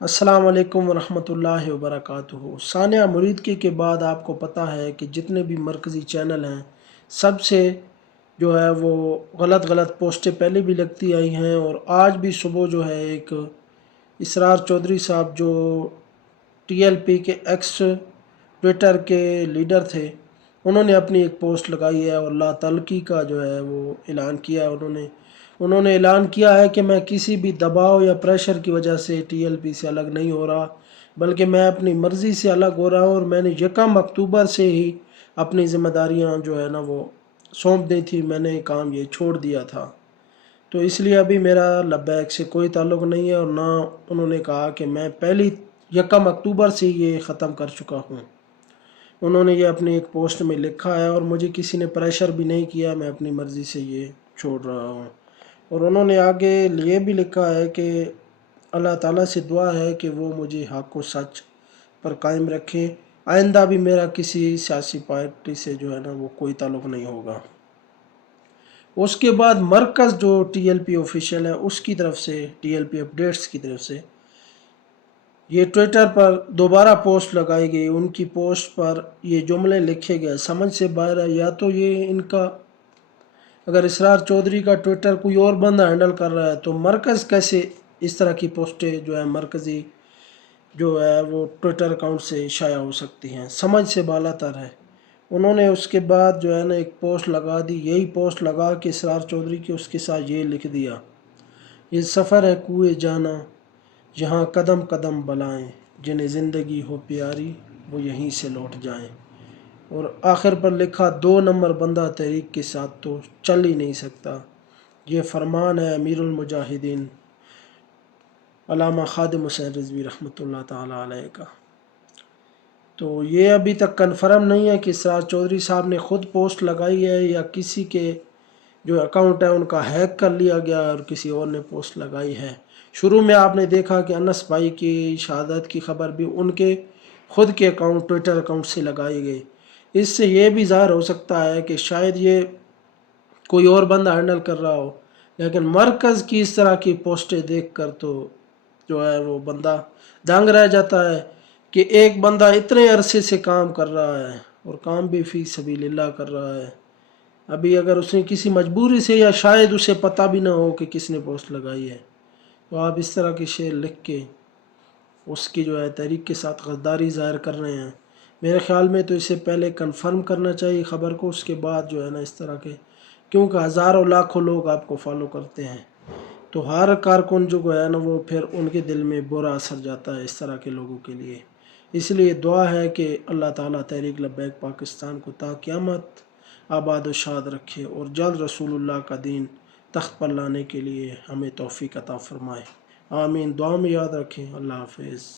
السلام علیکم ورحمۃ اللہ وبرکاتہ۔ ثانیہ مریدکی کے بعد آپ کو پتہ ہے کہ جتنے بھی مرکزی چینل ہیں سب سے جو ہے وہ غلط پوسٹیں پہلے بھی لگتی آئی ہیں، اور آج بھی صبح جو ہے ایک اسرار چودھری صاحب جو ٹی ایل پی کے ایکس ٹویٹر کے لیڈر تھے، انہوں نے اپنی ایک پوسٹ لگائی ہے اور لا تعلقی کا جو ہے وہ اعلان کیا ہے۔ انہوں نے اعلان کیا ہے کہ میں کسی بھی دباؤ یا پریشر کی وجہ سے ٹی ایل پی سے الگ نہیں ہو رہا، بلکہ میں اپنی مرضی سے الگ ہو رہا ہوں، اور میں نے 1 اکتوبر سے ہی اپنی ذمہ داریاں جو ہے نا وہ سونپ دی تھی، میں نے کام یہ چھوڑ دیا تھا۔ تو اس لیے ابھی میرا لبیک سے کوئی تعلق نہیں ہے، اور نہ انہوں نے کہا کہ میں پہلی 1 اکتوبر سے یہ ختم کر چکا ہوں۔ انہوں نے یہ اپنی ایک پوسٹ میں لکھا ہے، اور مجھے کسی نے پریشر بھی نہیں کیا، میں اپنی مرضی سے یہ چھوڑ رہا ہوں۔ اور انہوں نے آگے یہ بھی لکھا ہے کہ اللہ تعالیٰ سے دعا ہے کہ وہ مجھے حق و سچ پر قائم رکھے، آئندہ بھی میرا کسی سیاسی پارٹی سے جو ہے نا وہ کوئی تعلق نہیں ہوگا۔ اس کے بعد مرکز جو ٹی ایل پی آفیشیل ہے اس کی طرف سے، ٹی ایل پی اپڈیٹس کی طرف سے یہ ٹویٹر پر دوبارہ پوسٹ لگائی گئی۔ ان کی پوسٹ پر یہ جملے لکھے گئے، سمجھ سے باہر ہے، یا تو یہ ان کا اگر اسرار چودھری کا ٹویٹر کوئی اور بندہ ہینڈل کر رہا ہے تو مرکز کیسے اس طرح کی پوسٹیں جو ہے مرکزی جو ہے وہ ٹویٹر اکاؤنٹ سے شائع ہو سکتی ہیں، سمجھ سے بالا تر ہے۔ انہوں نے اس کے بعد جو ہے نا ایک پوسٹ لگا دی، یہی پوسٹ لگا کے اسرار چودھری کی اس کے ساتھ یہ لکھ دیا: یہ سفر ہے کوئے جانا، یہاں قدم قدم بلائیں، جنہیں زندگی ہو پیاری وہ یہیں سے لوٹ جائیں۔ اور آخر پر لکھا: 2 نمبر بندہ تحریک کے ساتھ تو چل ہی نہیں سکتا، یہ فرمان ہے امیر المجاہدین علامہ خادم حسین رضوی رحمۃ اللہ تعالیٰ علیہ کا۔ تو یہ ابھی تک کنفرم نہیں ہے کہ اسرار چودھری صاحب نے خود پوسٹ لگائی ہے یا کسی کے جو اکاؤنٹ ہے ان کا ہیک کر لیا گیا اور کسی اور نے پوسٹ لگائی ہے۔ شروع میں آپ نے دیکھا کہ انس بھائی کی شہادت کی خبر بھی ان کے خود کے اکاؤنٹ ٹویٹر اکاؤنٹ سے لگائی گئی۔ اس سے یہ بھی ظاہر ہو سکتا ہے کہ شاید یہ کوئی اور بندہ ہینڈل کر رہا ہو، لیکن مرکز کی اس طرح کی پوسٹیں دیکھ کر تو جو ہے وہ بندہ دنگ رہ جاتا ہے کہ ایک بندہ اتنے عرصے سے کام کر رہا ہے اور کام بھی فی سبیل اللہ کر رہا ہے۔ ابھی اگر اس نے کسی مجبوری سے یا شاید اسے پتہ بھی نہ ہو کہ کس نے پوسٹ لگائی ہے، تو آپ اس طرح کے شعر لکھ کے اس کی جو ہے تحریک کے ساتھ غداری ظاہر کر رہے ہیں۔ میرے خیال میں تو اسے پہلے کنفرم کرنا چاہیے خبر کو، اس کے بعد جو ہے نا اس طرح کے، کیونکہ ہزاروں لاکھوں لوگ آپ کو فالو کرتے ہیں، تو ہر کارکن جو ہے نا وہ پھر ان کے دل میں برا اثر جاتا ہے اس طرح کے لوگوں کے لیے۔ اس لیے دعا ہے کہ اللہ تعالیٰ تحریک لبیک پاکستان کو تا قیامت آباد و شاد رکھے، اور جلد رسول اللہ کا دین تخت پر لانے کے لیے ہمیں توفیق عطا فرمائے۔ آمین۔ دعا میں یاد رکھیں۔ اللہ حافظ۔